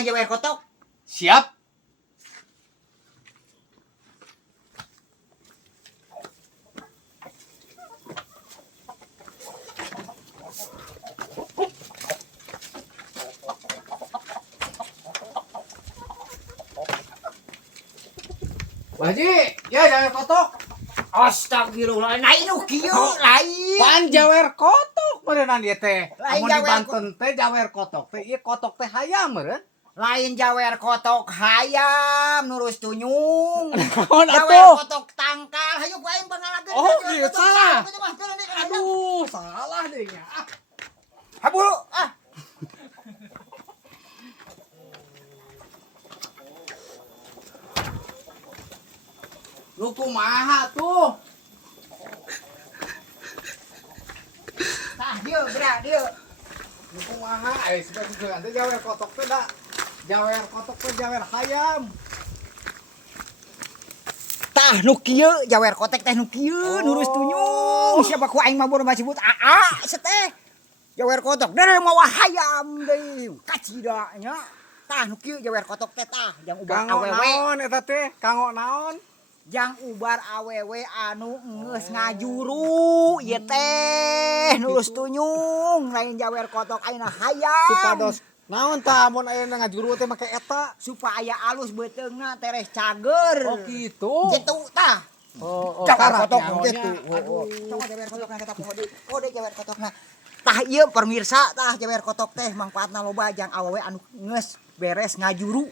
ke jawer kotok. Siap. Haji, ya jawer kotok. Astagfirullah, lain nu kieu, lain. Pan jawer kotok meureunna ieu teh. Lain Amun di jawer Banten teh jawer kotok teh ieu kotok teh hayam meureun. Lain jawer kotok hayam nurus tunyung. Naon Jawer atuh? kotok tangkal, hayu ku aing pangalakeun. Oh, jawer gitu. kotok tangkal, kitu mah, kieu nih, Aduh, salah deh nya. Habulu, Lu kumaha tuh? Tah dieu, bra, dieu. Lu kumaha? Sebenarnya teh jawer kotok teh da. Jawer kotok teh jawer hayam. Tah nu kieu jawer kotek teh nu kieu nurus tunyung. Siapa ku aing mah masih sebut aa seteh. Jawer kotok dari mawa hayam deui. Kacida nya. Tah nu kieu jawer kotok teh tah jang ubar Kanggo awewe. naon eta teh? Kanggo naon? Jang ubar awewe anu geus ngajuru ieu teh nurus tunyung lain jawer kotok ayeuna hayam. Supados naon tah mun ayeuna ngajuru teh make eta? Supaya alus beuteungna teres cager. Oh gitu. Gitu tah. Oh, Jawer karat kotok nyahonya. gitu. Aduh. Coba jawer kotokna kita pohode. Kode jawer kotokna. Tah ieu permirsa tah jawer kotok teh mangpaatna loba jang awewe anu geus beres ngajuru.